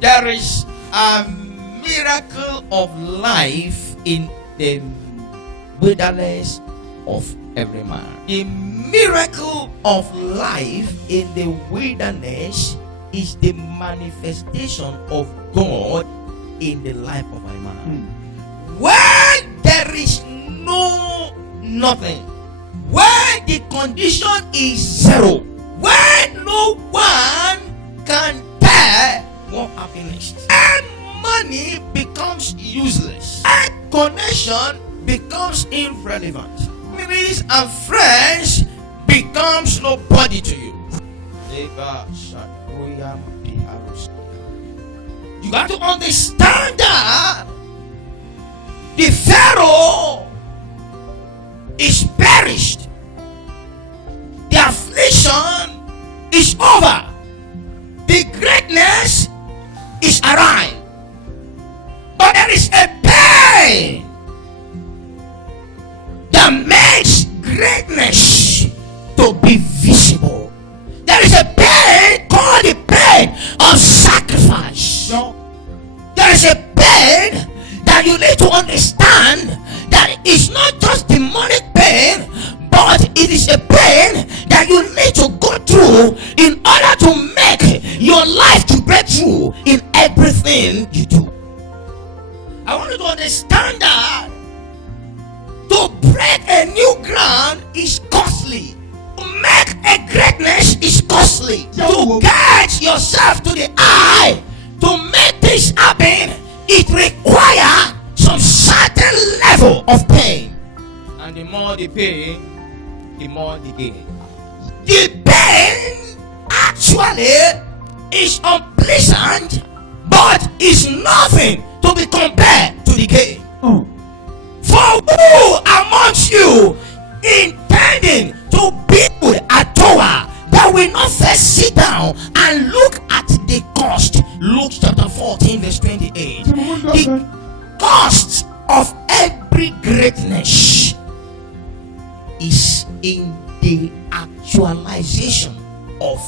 There is a miracle of life in the wilderness of every man. The miracle of life in the wilderness is the manifestation of God in the life of a man. When there is nothing, when the condition is zero, when no one can tell what happiness, and money becomes useless, and connection becomes irrelevant, families and friends becomes nobody to you. You got to understand that the Pharaoh is perished. The affliction is over. The greatness is arrived. But there is a pain that makes greatness to be visible. There is a pain called the pain of sacrifice. There is a pain that you need to understand that it's not just demonic pain, but it is a pain that you need to go through in order to make your life to break through in everything you do. I want you to understand that to break a new ground is costly. To make a greatness is costly. To get yourself to the eye, to make this happen, it requires some certain level of pain. And the more the pain, the more the gain. The pain actually is unpleasant, but is nothing to be compared to the gain. For who amongst you intending to build a tower that will not first sit down and look at the cost? Luke chapter 14 verse 28. The cost of every greatness is in the actualization of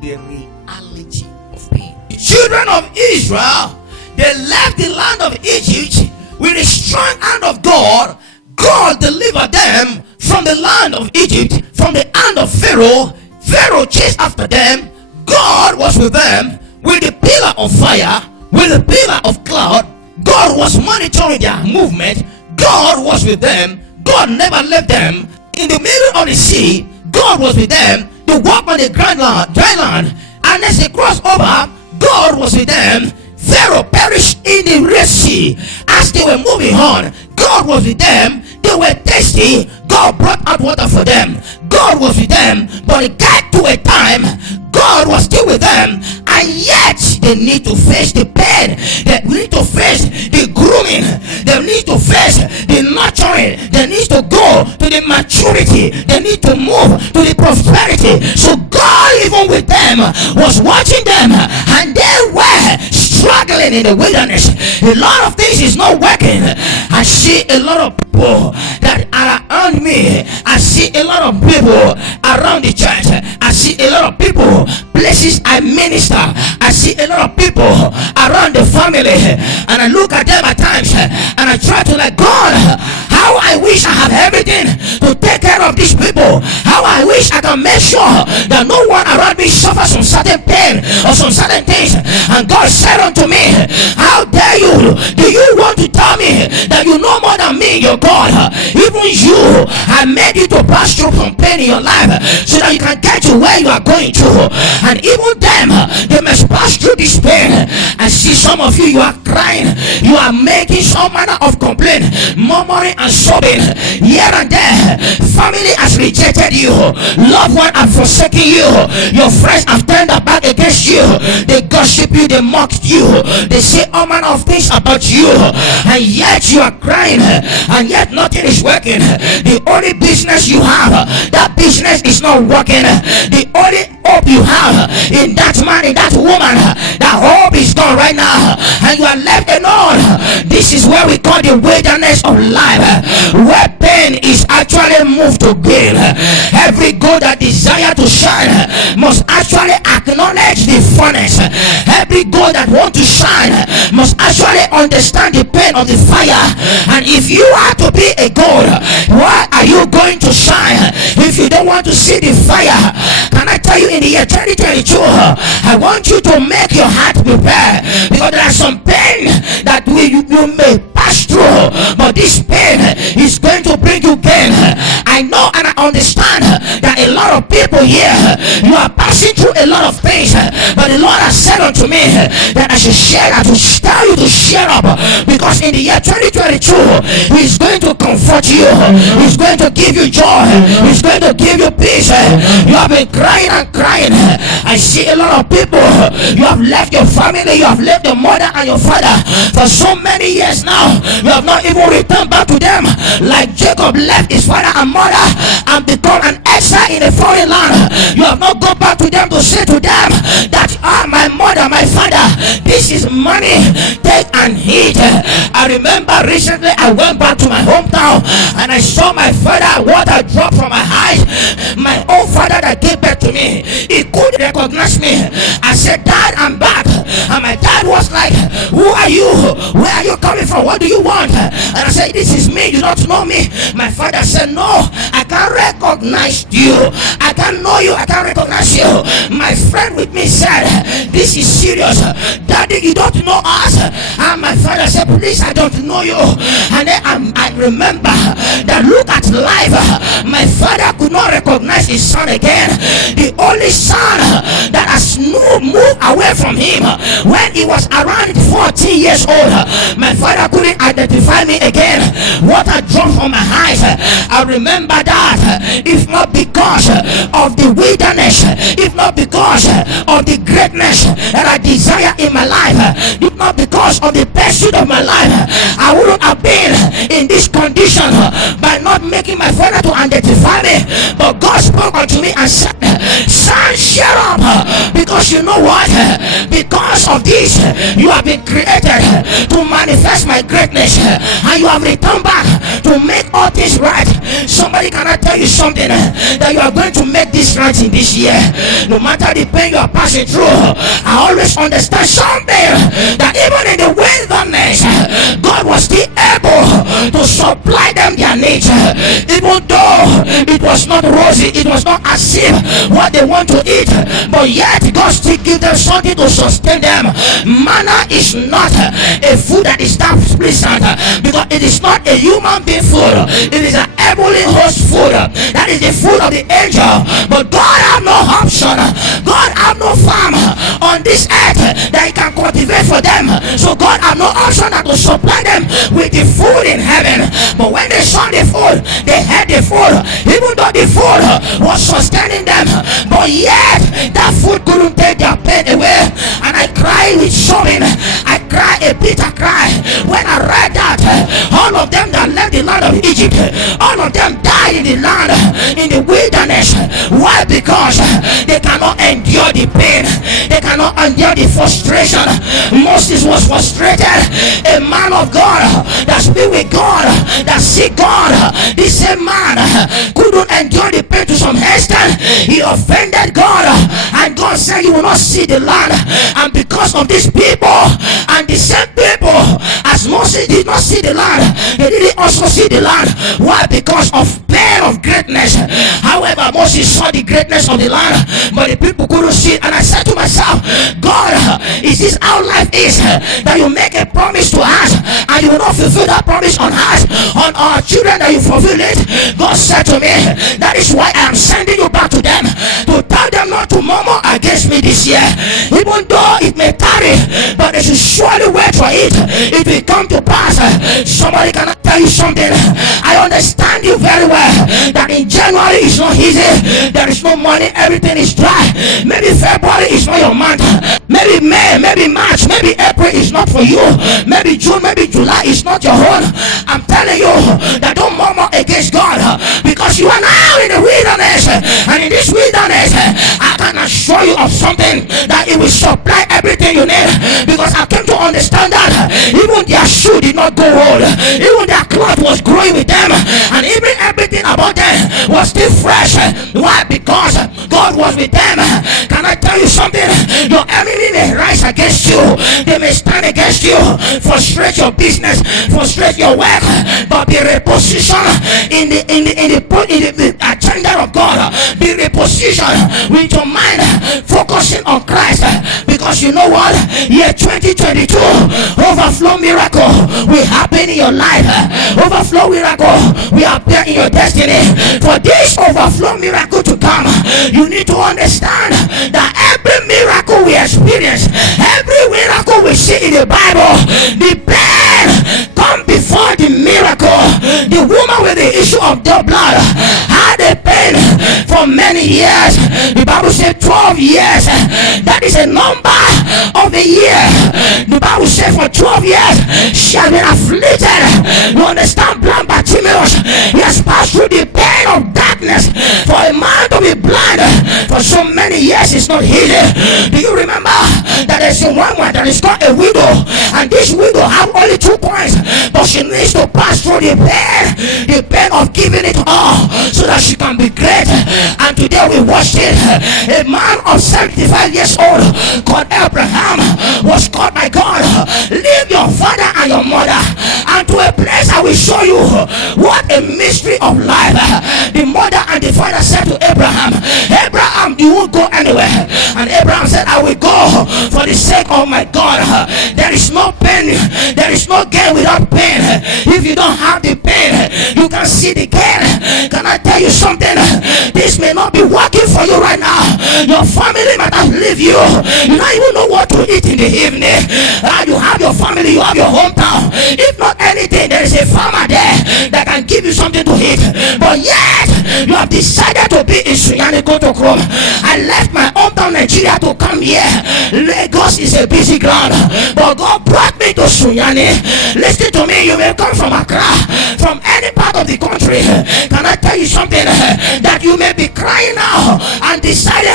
the reality of pain. The children of Israel, they left the land of Egypt with a strong hand of God. God delivered them from the land of Egypt, from the hand of Pharaoh. Pharaoh chased after them. God was with them with a pillar of fire, with a pillar of cloud. God was monitoring their movement. God was with them. God never left them. In the middle of the sea, God was with them. They walked on the dry land, and as they crossed over, God was with them. Pharaoh perished in the Red Sea. As they were moving on, God was with them. They were thirsty. God brought out water for them. God was with them. But it got to a time, God was still with them, and yet they need to face the pain. They need to face the grooming. They need to face the nurturing. They need to go to the maturity. They need to move to the prosperity. So God, even with them, was watching them, and they were struggling in the wilderness. A lot of things is not working. I see a lot of people that are around me. I see a lot of people around the church. I see a lot of people, places I minister. I see a lot of people around the family, and I look at them at times and I try to like, God, how I wish I have everything to take care of these people. How I wish I can make sure that no one around me suffers some certain pain or some certain things. And God said unto me, how dare you? Do you want to tell me that you know more than me, your God? Even you, I made you to pass through some pain in your life so that you can get to where you are going to. And even them, they must pass through this pain. I see some of you, you are crying, you are making some manner of complaint, murmuring and sobbing here and there. Family has rejected you, loved one have forsaken you, your friends have turned their back against you, they gossip you, they mocked you, they say all manner of things about you, and yet you are crying, and yet nothing is working. The only business you have, that business is not working. The only hope you have in that man, in that woman, that hope is gone right now, and you are left alone. This is where we call the wilderness of life, where pain is actually moved to gain. Every goal that desire to shine must actually acknowledge the furnace. Every goal that want to shine must actually understand the pain of the fire. And if you are to be a gold, why are you going to shine if you don't want to see the fire? Can I tell you, in the year 2022, I want you to make your heart prepare, because there are some pain that you may pass through, but this pain is going to bring you gain. I know and I understand that a lot of people here, you are passing through a lot of things, but the Lord has said unto me that I should share, I should tell you to share up, because in the year 2022, He's going to comfort you, He's going to give you joy, He's going to give you peace. You have been crying and crying. I see a lot of people, you have left your family, you have left your mother and your father for so many years now. You have not even returned back to them, like Jacob left his father and mother and become an exile in a foreign land. You have not gone back to them to say to them that, my mother, my father, this is money, take and eat. I remember recently I went back to my hometown and I saw my father, water drop from my eyes. My own father that gave birth to me, he could recognize me. I said, Dad, I'm back. And my dad was like, who are you? Where are you coming from? What do you want? And I said, this is me, you don't know me. My father said, no, I can't recognize you. I can't know you, I can't recognize you. My friend with me said, this is serious. Daddy, you don't know us. And my father said, please, I don't know you. And then I remember that, look at life. My father could not recognize his son again. The only son that has moved away from him when he was around 14 years old. My father couldn't identify me again. Water dropped from my eyes. I remember that. If not because of the wilderness, if not because of the greatness that I desire in my life, if not because of the pursuit of my life, I wouldn't have been in this condition by not making my father to identify me. But God spoke unto me and said, son, shut up, because you know what? Because of this, you have been created to manifest my greatness, and you have returned back to make all things right. Somebody cannot tell you something, that you are going to make this right in this year. No matter the pain you are passing through, I always understand something, that even in the wilderness, God was still able to supply them their needs. Even though it was not rosy, it was not as if what they want to eat, but yet God still gives them something to sustain them. Manna is not a food that is that pleasant, because it is not a human being food. It is an heavenly host food. That is the food of the angel. But God have no option, God have no farm on this earth that He can cultivate for them. So God have no option than to supply them with the food in heaven. But when they saw the food, they had the food, even though the food was sustaining them, but yet that food couldn't take their pain away. And I cried with sobbing. I cried a bitter cry when I read that all of them that left the land of Egypt, all of them died in the land, in the wilderness. Why? Because they cannot endure the pain, they cannot endure the frustration. Moses was frustrated, a man of God that speak with God, that see God. This same man couldn't endure the pain to some extent. He offended God, and God said, you will not see the land. And because of these people, and the same people, as Moses did not see the land, they didn't also see the land. Why? Because of pain of greatness. However, Moses saw the greatness of the land, but the people couldn't see it. And I said to myself, God, is this how life is? That you make a promise to us, and you will not fulfill that promise on us, on our children, that you fulfill it. God said to me, that is why I am sending you back to them, to tell them not to murmur against me this year. Even though it may tarry, but they should surely wait for it. It will come to pass. Somebody cannot tell you something. I understand you very well, that in January is not easy. There is no money, everything is dry. Maybe February is not your month, maybe May, maybe March, maybe April is not for you, maybe June, maybe July is not your own. I'm telling you that don't murmur against God, because you are now in the wilderness, and in this wilderness I can can show you of something that it will supply everything you need. Because I came to understand that even their shoe did not go old, even their cloth was growing with them, and even everything about them was still fresh. Why? Because God was with them. Can I tell you something? Your enemy may rise against you, they may stand against you, frustrate your business, frustrate your work, but be repositioned in the agenda of God. Be repositioned with your mind focusing on Christ, because you know what? Year 2022, overflow miracle will happen in your life. Overflow miracle will appear in your destiny. For this overflow miracle to come, you need to understand that every miracle we experience, every miracle we see in the Bible, the pain come before the miracle. The woman with the issue of the blood had a pain for many years. The Bible said 12 years. That is a number of a year. The Bible said for 12 years she has been afflicted. You understand? Blind Bartimaeus, he has passed through the pain of darkness. For a man to be blind for so many years is not easy. Do you remember that there's a woman that is called a widow, and this widow have only 2 coins, but she needs to pass through the pain of giving it all so that she can be great. And today we watched it. A man of 75 years old called Abraham was called by God, leave your father and your mother and to a place I will show you. What a mystery of life. The mother and the father said to Abraham, Abraham, you won't go anywhere. And Abraham said, I will go for the sake of my God. There is no pain, there is no gain without pain. If you don't have the pain, you can see the gain. Can I tell you something? This may not be working for you right now. Your family might have left you. You don't even know what to eat in the evening. You have your family, you have your hometown. If not anything, there is a farmer there that can give you something to eat. But yet, you have decided to be in Sunyani Kotokrom. I left my hometown Nigeria to come here. Lagos is a busy ground, but God brought me to Sunyani. Listen to me, you may come from Accra, from any part of the country. Can I tell you something? That you may be crying now and deciding,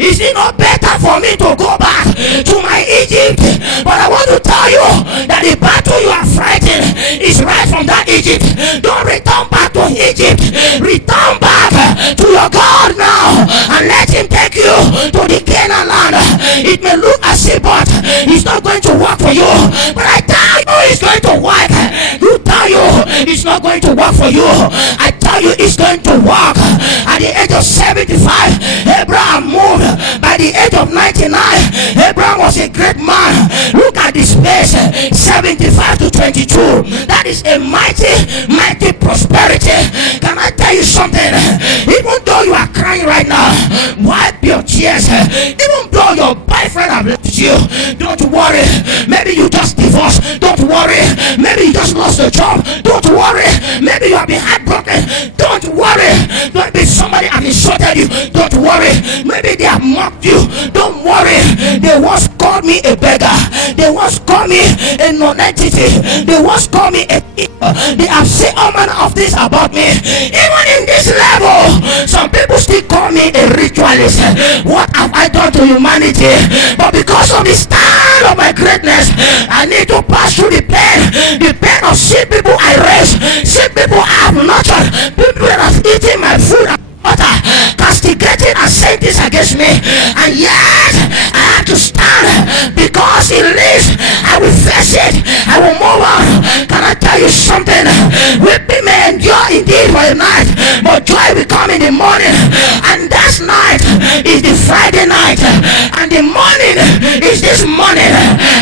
is it not better for me to go back to my Egypt? But I want to tell you that the battle you are fighting is right from that Egypt. Don't return back to Egypt. Return back to your God now and let him take you to the Canaan land. It may look as if, but it's not going to work for you. But I tell you, it's going to work. You tell you it's not going to work for you. I tell you it's going to work. At the age of 75, Abraham moved. By the age of 99, Abraham was a great man. Look at this space, 75 to 22. That is a mighty prosperity. Can I tell you something? Even though you are crying right now, wipe your tears. Even though your boyfriend has left you, don't worry. Maybe you just divorced. Don't worry. Maybe you just lost a job. Don't worry. Maybe you have been heartbroken. Don't worry. Maybe somebody has insulted you. Don't worry. Maybe they have mocked you. Don't worry. They once called me a beggar. They once called me a non-entity. They once called me a thief. They have said all manner of things about me. Even in this level, some people still call me a ritualist. What have I done to humanity? But because of the stand of my greatness, I need to pass through the pain of seeing people I raise, seeing people I have nurtured, people that have eaten my food and water, castigating and saying this against me, and yet I have to stand because it lives. I will face it. I will move on. Can I tell you something? Weeping may endure indeed for a night, but joy will come in the morning. And that night is the Friday night, and the morning is this morning.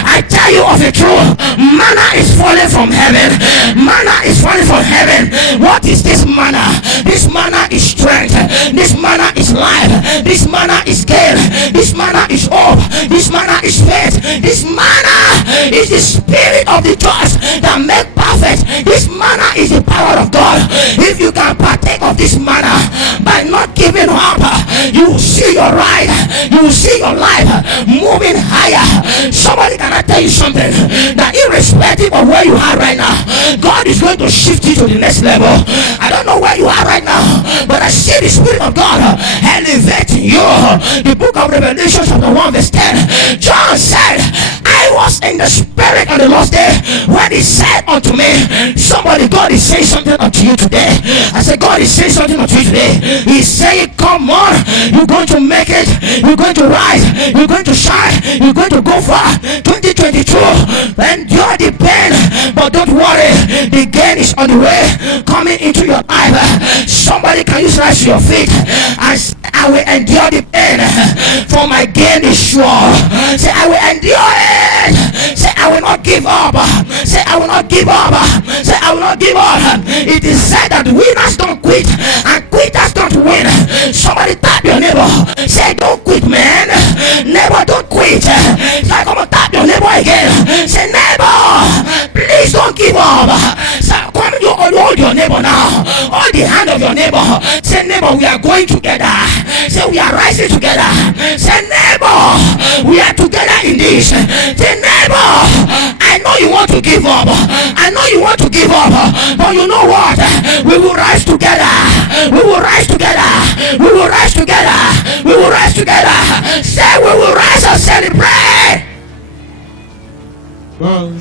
I tell you of the truth, manna is falling from heaven. Manna is falling from heaven. What is this manna? This manna is strength. This manna is life. This manna is gain. This manna is hope. This manna is faith. This manna is the spirit of the just that make perfect. This manna is the power of God. If you can partake of this manna by not giving up, you will see your ride. You will see your life moving higher. Somebody, can I tell you something? That irrespective of where you are right now, God is going to shift you to the next level. I don't know where you are right now, but I see the Spirit of God elevating you. The book of Revelation chapter 1 verse 10. John said, I was in the spirit on the last day when he said unto me, somebody, God is saying something unto you today. I said, God is saying something unto you today. He's saying, come on, you're going to make it, you're going to rise, you're going to shine, you're going to go far. 2022, endure the pain, but don't worry, the gain is on the way coming into your life. Somebody, can you rise to your feet and say, I will endure the pain, for my gain is sure. Say, I will endure it. Say, I will not give up. Say, I will not give up. Say, I will not give up. It is said that winners don't quit and quitters don't win. Somebody tap your neighbor. Say, don't quit, man. Neighbor, don't quit. Say, come on, tap your neighbor again. Say, neighbor, please don't give up. Say, come, you hold your neighbor now. Hold the hand of your neighbor. Say, neighbor, we are going together. Say, we are rising together. Say, neighbor, we are together in this. Say, neighbor, I know you want to give up. I know you want to give up. But you know what? We will rise together. We will rise together. We will rise together. We will rise together. Say, we will rise and celebrate. Well,